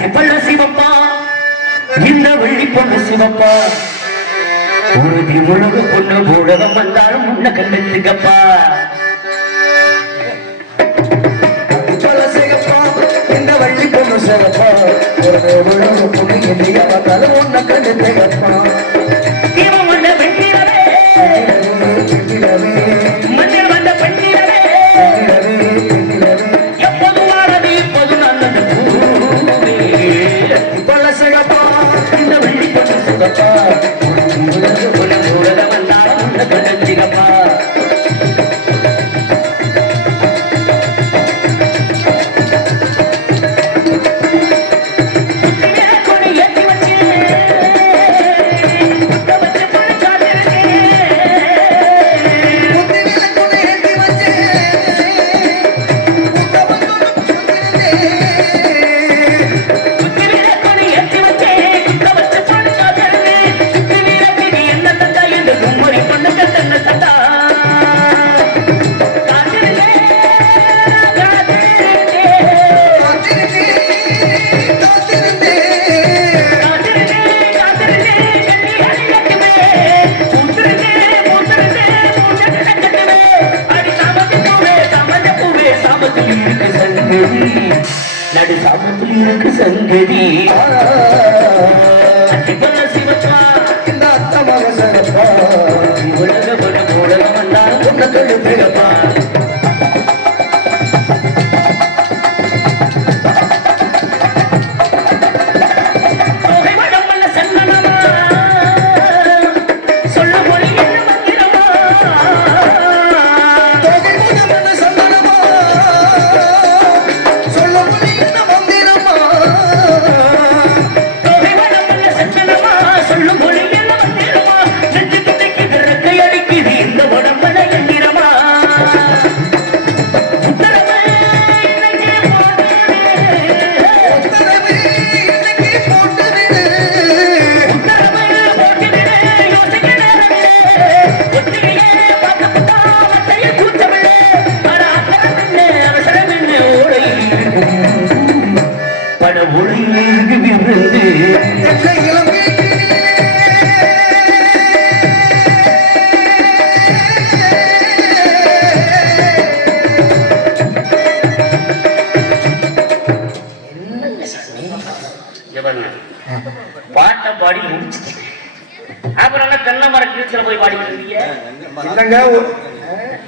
அத்திப்பள்ள சிவப்பா? இந்த வெள்ளி பொண்ணு சிவப்பா? உறுதி உலக பொண்ணு உலகம் வந்தாலும் முன்ன கண்டுக்கப்பா இந்த வள்ளி பொண்ணு ஒரு உலக பொண்ணு எங்கேயா பார்த்தாலும் உன்னை தீபம் வந்த பெண்ணிலவே குத்திவில கொடி சங்கதி. நடு சாமத்தில் இருக்கு சங்கதி சிவப்பா இந்த அத்தமாக சிறப்பா உலக உலகம் வந்தால் உன்னை தொழில் பிறப்பா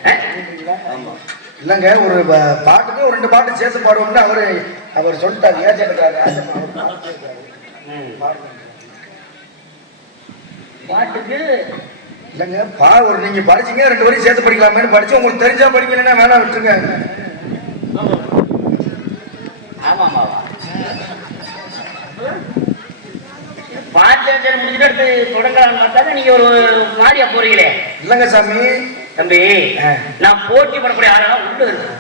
ஆ? இல்லைங்க ஒரு ப- பாட்டுக்கு ஒரு ரெண்டு பாட்டு சேர்த்து பாடுவோம்னு அவரு அவர் சொல்லிட்டாரு. ஏஜென்ட்காரங்க ம். பாட்டுக்கு இல்லைங்க பா ஒரு நீங்க படிச்சீங்க ரெண்டு வரையும் சேர்த்து படிக்கலாமேன்னு படிச்சு உங்களுக்கு தெரிஞ்சா படிக்கலன்னா வேணாம் விட்டுருங்க. ஆமாமா பாட்டு சரி முடிச்சுட்டு அடுத்து தொடங்கலாம்னு பார்த்தா நீங்க ஒரு மாடியா போறீங்களே. இல்லைங்க சாமி. தம்பி. நான் போட்டி பண்ணக்கூடிய ஆளா உள்ள இருக்கு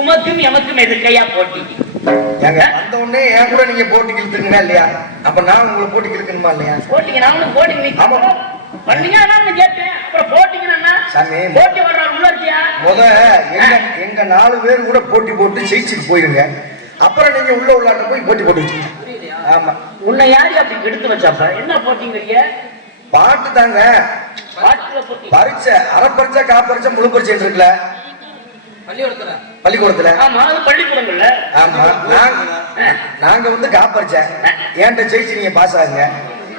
உமக்கும் எமக்கும் எதுக்கையா போட்டி? ஏங்க உடனே என் கூட நீங்க போட்டிக்கு இழுத்துருங்களா இல்லையா? அப்ப நான் உங்களை போட்டிக்கு இழுக்கணுமா இல்லையா பண்ணீங்க நான் கேட்டேன். அப்புறம் போட்டிக்கு என்ன? சாமி. போட்டி வர்றாரு உள்ள இருக்கியா? முத எங்க எங்க நாலு பேர் கூட போட்டி போட்டு ஜெயிச்சுட்டு போயிருங்க. அப்புறம் நீங்க உள்ள உள்ளாட்ட போய் போட்டி போட்டு வச்சுக்கோங்க. ஆமா. உன்னை யார் அப்படி கெடுத்து வச்சாப்ப? என்ன போட்டிங்கிறீங்க? பாட்டு தாங்க. பரீட்சை அரை பரீட்சை கா முழு பரீட்சை இருக்குல்ல? பள்ளிக்கூடத்துல. ஆமா நாங்க வந்து காப்பரிச்சேன் ஏன்ட்ட ஜெயிச்சு நீங்க பாஸ் ஆகுங்க.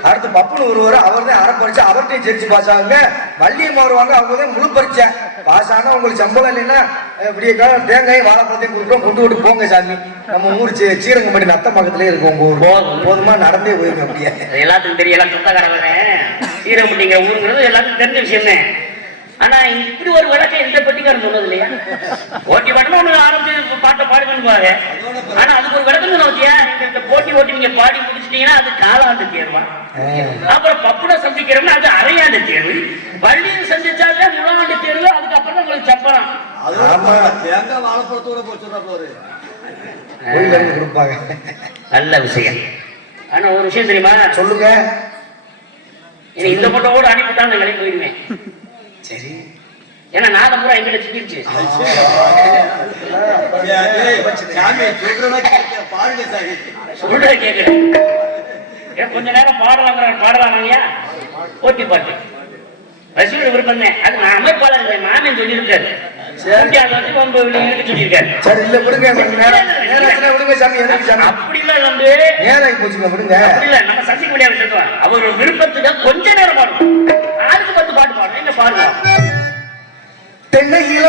அடுத்து பப்புனு ஒருவர் அவர் தான் அரை பரிச்சை அவர்கிட்டயும் ஜெயிச்சு பாஸ் ஆகுங்க வள்ளியம் வருவாங்க அவங்க தான் முழு பரிச்சை பாஸ் ஆனா உங்களுக்கு சம்பளம் இல்லைன்னா அஹ், விடிய காலம் தேங்காய் வாழைப்பழத்தையும் கொடுக்குறோம் கொண்டு விட்டு போங்க சாமி. நம்ம ஊர் சீரங்கம்பட்டி நத்த பக்கத்துலயே இருக்கும் உங்க ஊர். போதும். நடந்தே போயிருங்க அப்படியே. எல்லாத்துக்கும் தெரியும். எல்லாம் சொந்தக்காரவரேன் ஈரம்பட்டிங்க ஊருங்கிறது எல்லாத்துக்கும் தெரிஞ்ச விஷயம். ஆனா இப்படி ஒரு விளக்கம் எந்த பெட்டிக்காரன் சொன்னது இல்லையா போட்டி பாட்டுல ஒண்ணு ஆரம்பிச்சு பாட்டை பாடுங்கன்னு பாருங்க ஆனா அதுக்கு ஒரு விளக்கம் சொன்ன இந்த போட்டி ஓட்டி நீங்க பாடி முடிச்சிட்டீங்கன்னா அது காலாண்டு தேர்வா? அப்புறம் பப்புல சந்திக்கிறேன்னா அது அரையாண்டு தேர்வு வள்ளியில் சந்திச்சாலே முழாண்டு தேர்வு அதுக்கப்புறம் உங்களுக்கு சப்பரம் தேங்காய் வாழைப்பழத்தோட போச்சுடா போரு நல்ல விஷயம் ஆனா ஒரு விஷயம் தெரியுமா சொல்லுங்க இந்த பொண்ணோட அனுப்பிட்டாங்க இந்த கடைக்கு போயிருவேன் சரி ஏன்னா நாலு முறை எங்கிட்ட சிக்கிருச்சு சொல்றேன் கேட்கிறேன் ஏன் கொஞ்ச நேரம் பாடலாம் பாடலாமையா போட்டி பாட்டு ரசிகர்கள் விருப்பம் அது நாமே அமைப்பாளர் மாமன் சொல்லியிருக்காரு. அவர் விருப்பத்துக்கு கொஞ்ச நேரம் பாடுவோம் ஆளுக்கு பத்து பாட்டு பாடுவோம் பாடுவோம் தென்னையில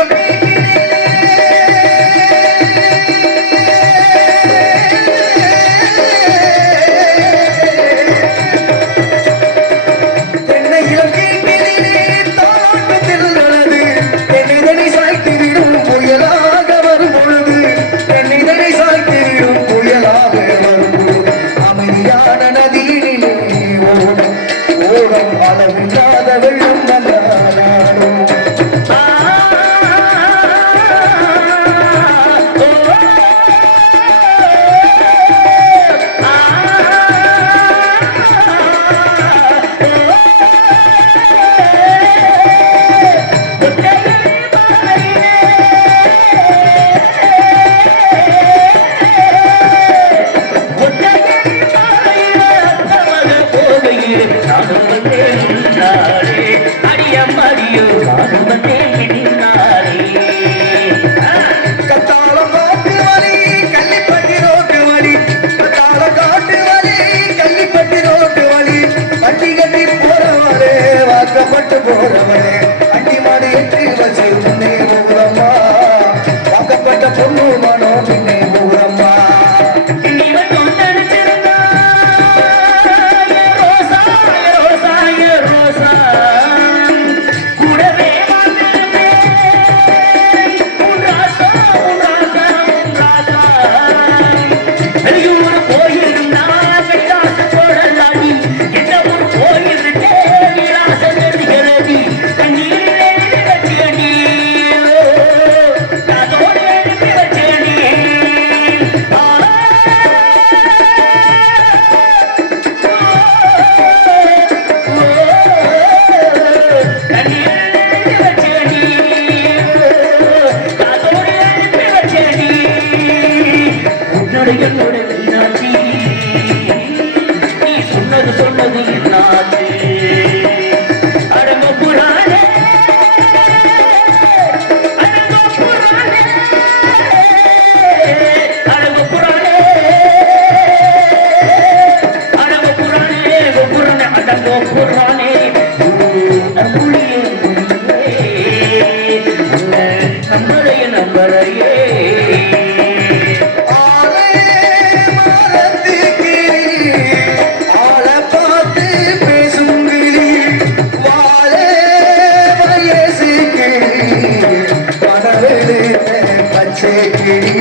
சேக்கிடி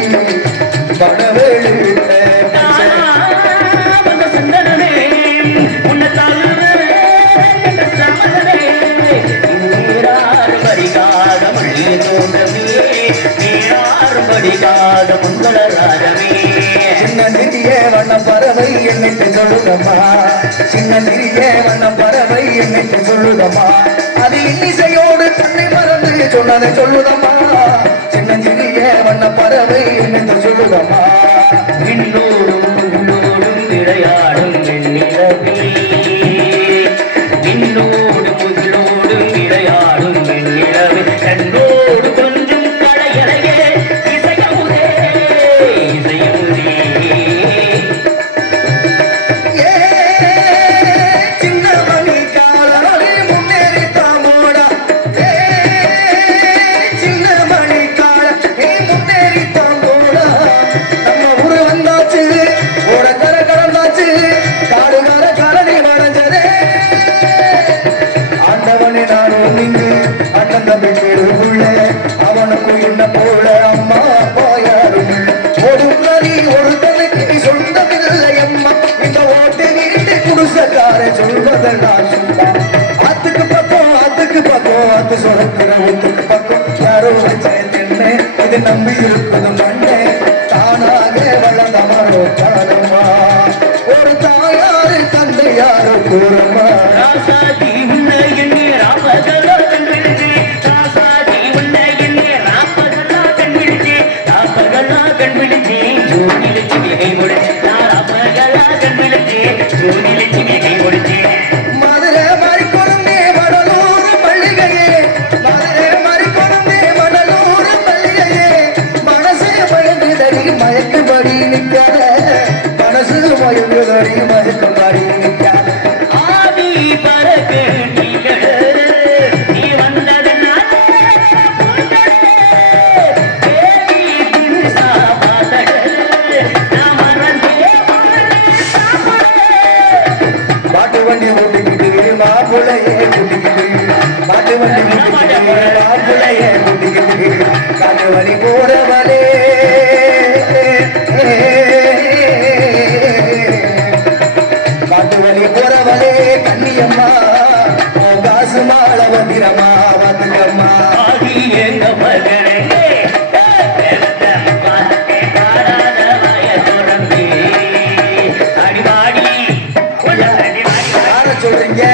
கடவுள் படிக்காத மங்கள ராஜமே சின்ன திரிய வண்ண பறவை என்னிட்டு சொல்லுதம்மா. அது இன்னிசையோடு தன்னை மறந்து சொன்னதை சொல்லுதம்மா. கரவுத்துக்கு பக்கம் யாரோ வச்ச தென்னை இது நம்பி இருப்பது மண்ணே தானாக வளர்ந்த மரோ ஒரு தாயாரு தந்தையாரோ கூறமா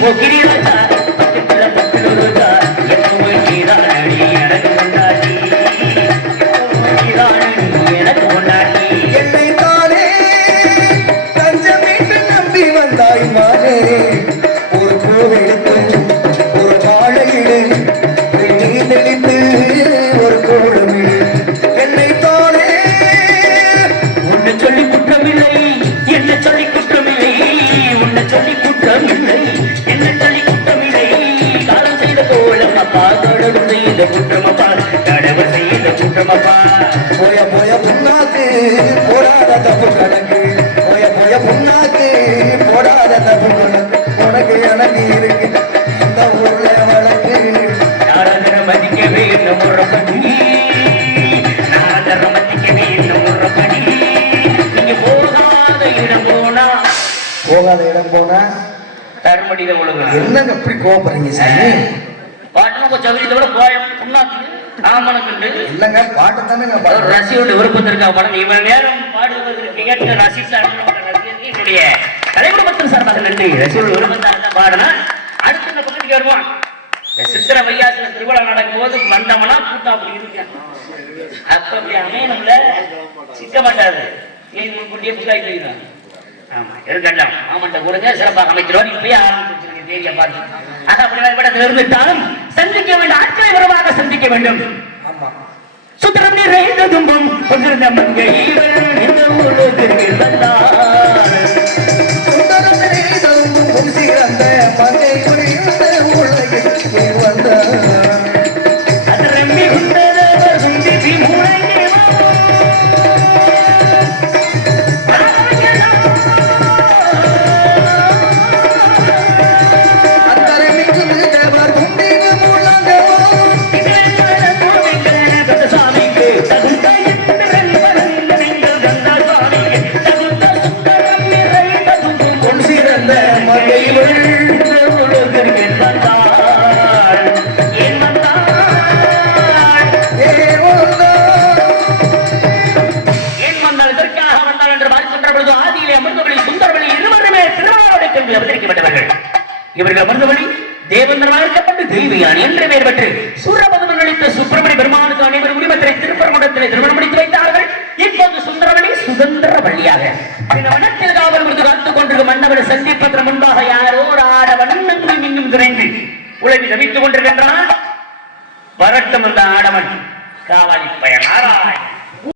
Porque செய்த குற்றமப்பா கடவுள் செய்த குற்றமப்பா. போய போய புண்ணாக்கு போடாத தப்பு கணக்கு போய போய புண்ணாக்கு போடாத தப்பு கணக்கு உனக்கு எனக்கு இருக்கு இந்த ஊர்ல வழக்கு நாரதர மதிக்கவே இந்த முறைப்படி. நாரதர மதிக்கவே இந்த முறைப்படி. நீங்க போகாத இடம் போனா. போகாத இடம் போனா தருமடியில ஒழுங்கு என்னங்க இப்படி கோபப்படுறீங்க சாமி? பாட்டுமா கொஞ்சம் விட போயம் புண்ணாக்கு. ஆமணக்குண்டு இல்லங்க பாட்டு தானே ரசிகோட விருப்பத்திற்காக படம் இவ்வளவு நேரம் பாடுவதற்கு கேட்டு ரசித்த ரசிகருக்கு என்னுடைய கலைக்குடும்பத்தின் சார்பாக நன்றி. தான் பாடினா அடுத்து இந்த பக்கத்துக்கு வருவான் சித்திர திருவிழா நடக்கும் போது வந்தோம்னா கூட்டம் அப்படி இருக்கு. அப்ப அப்படி அமையணும்ல. சிக்க மாட்டாது. ஏன் முன்கூட்டியே புத்தாய் போயிடும் ஆமா இருக்கட்டும். மாமன்ட்ட கொடுங்க. சிறப்பாக அமைக்கிறோம். இப்பயே ஆரம்பிச்சிருக்கீங்க தேதியை பார்த்து ஆக அப்படி வழிபடத்தில் இருந்துட்டாலும் சந்திக்க வேண்டும் ஆட்களை உறவாக சந்திக்க வேண்டும். சுத்திரம் நிறைந்த துன்பம் கொண்டிருந்த மங்கை இந்த வந்தார். இவர்கள் அமர்ந்தபடி தெய்வயான் பெயர் பெற்று சூரபதவன் அளித்த சுப்பிரமணிய பெருமானுக்கு உரிமத்திலே திருப்பரங்குடத்திலே திருமணம் முடித்து வைத்தார்கள். இப்போது சுந்தரமணி சுதந்திர வழியாக வனத்தில் காவல் காத்துக் கொண்டிருக்கும் மன்னவனை சந்திப்பதற்கு முன்பாக யாரோ ஆடவன் மின்னும் உழவி தவித்துக் கொண்டிருக்கின்றான். வரட்டும் அந்த ஆடவன். காவாலி பயனாராய்.